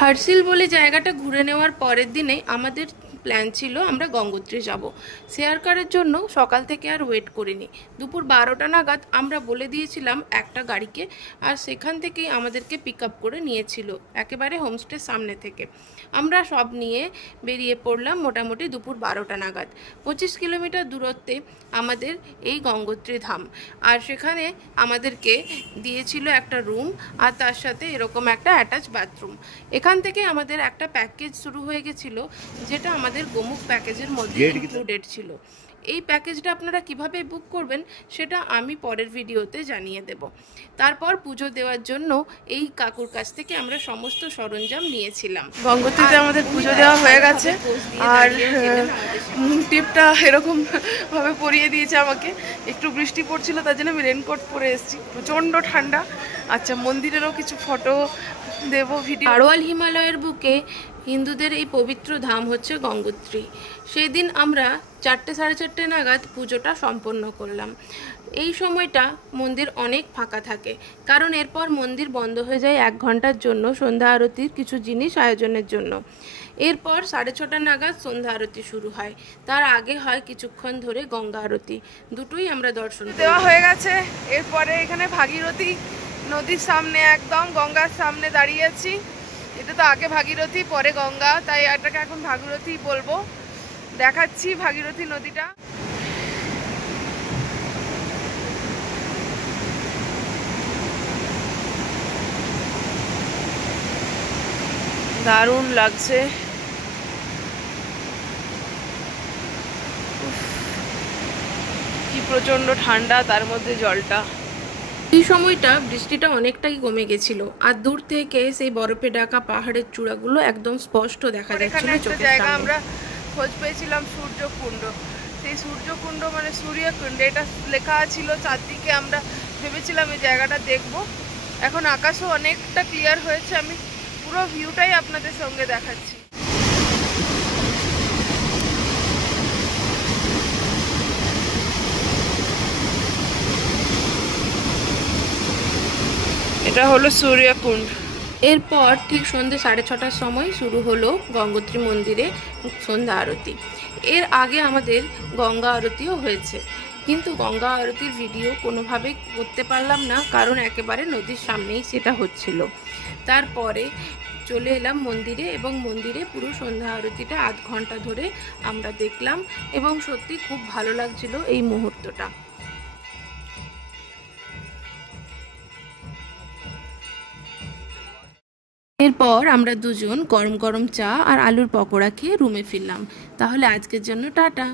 হার্সিল বলে জায়গাটা ঘুরে নেওয়ার পরের দিনে আমাদের প্ল্যান ছিল আমরা গঙ্গোত্রী যাব। শেয়ার কারের জন্য সকাল থেকে আর ওয়েট করিনি। দুপুর 12টা নাগাদ আমরা বলে দিয়েছিলাম একটা গাড়িকে, আর সেখান থেকেই আমাদেরকে পিক আপ করে নিয়েছিল একেবারে হোমস্টের সামনে থেকে। আমরা সব নিয়ে বেরিয়ে পড়লাম মোটামুটি দুপুর 12টা নাগাদ। 25 কিলোমিটার দূরত্বে আমাদের এই গঙ্গোত্রী ধাম, আর সেখানে আমাদেরকে দিয়েছিল একটা রুম আর তার সাথে এরকম একটা অ্যাটাচ বাথরুম। এখান থেকে আমাদের একটা প্যাকেজ শুরু হয়ে গেছিলো, যেটা আমাদের গোমুখ প্যাকেজের মধ্যে ইনক্লুডেড ছিল। এই প্যাকেজটা আপনারা কিভাবে বুক করবেন সেটা আমি পরের ভিডিওতে জানিয়ে দেব। তারপর পুজো দেওয়ার জন্য এই কাকুর কাছ থেকে আমরা সমস্ত সরঞ্জাম নিয়েছিলাম। গঙ্গোত্রীতে আমাদের পুজো দেওয়া হয়ে গেছে, আর টিপটা এরকম ভাবে পরিয়ে দিয়েছে আমাকে। একটু বৃষ্টি পড়ছিল তার জন্য আমি রেনকোট পরে এসেছি, প্রচণ্ড ঠান্ডা। আচ্ছা, মন্দিরেরও কিছু ফটো দেব ভিডিও। গাড়োয়াল হিমালয়ের বুকে হিন্দুদের এই পবিত্র ধাম হচ্ছে গঙ্গোত্রী। সেই দিন আমরা 4টে সাড়ে 4টে নাগাদ পুজোটা সম্পন্ন করলাম। এই সময়টা মন্দির অনেক ফাঁকা থাকে, কারণ এরপর মন্দির বন্ধ হয়ে যায় 1 ঘন্টার জন্য সন্ধ্যা আরতির কিছু জিনিস আয়োজনের জন্য। এরপর 6:30 নাগাদ সন্ধ্যা আরতি শুরু হয়, তার আগে হয় কিছুক্ষণ ধরে গঙ্গা আরতি। দুটোই আমরা দর্শন দেওয়া হয়ে গেছে। এরপরে এখানে ভাগীরথী নদীর সামনে, একদম গঙ্গার সামনে দাঁড়িয়ে আছি। এটা তো আগে ভাগীরথী পরে গঙ্গা, তাই এটাকে এখন ভাগীরথী বলবো। দেখাচ্ছি ভাগীরথী নদীটা। দারুণ লাগছে। কি প্রচন্ড ঠান্ডা, তার মধ্যে জলটা। এই সময়টা বৃষ্টিটা অনেকটাই কমে গেছিল, আর দূর থেকে সেই বরফে ঢাকা পাহাড়ের চূড়াগুলো একদম স্পষ্ট দেখা যাচ্ছিল চোখের সামনে। আমরা খোঁজ পেয়েছিলাম সূর্যকুণ্ড। সেই সূর্যকুণ্ড মানে সূর্যকুণ্ড এটা লেখা ছিল চারদিকে। আমরা ভেবেছিলাম এই জায়গাটা দেখব। এখন আকাশও অনেকটা ক্লিয়ার হয়েছে, আমি পুরো ভিউটাই আপনাদের সঙ্গে দেখাচ্ছি। এটা হলো সূর্যকুণ্ড। এরপর ঠিক সন্ধ্যে 6:30টার সময় শুরু হলো গঙ্গোত্রী মন্দিরে সন্ধ্যা আরতি। এর আগে আমাদের গঙ্গা আরতিও হয়েছে, কিন্তু গঙ্গা আরতির ভিডিও কোনোভাবেই করতে পারলাম না, কারণ একেবারে নদীর সামনেই সেটা হচ্ছিল। তারপরে চলে এলাম মন্দিরে, এবং মন্দিরে পুরো সন্ধ্যা আরতিটা 1/2 ঘন্টা ধরে আমরা দেখলাম, এবং সত্যি খুব ভালো লাগছিল এই মুহূর্তটা। এরপর আমরা দুজন গরম গরম চা আর আলুর পকোড়া খেয়ে রুমে ফিরলাম। তাহলে আজকের জন্য টাটা।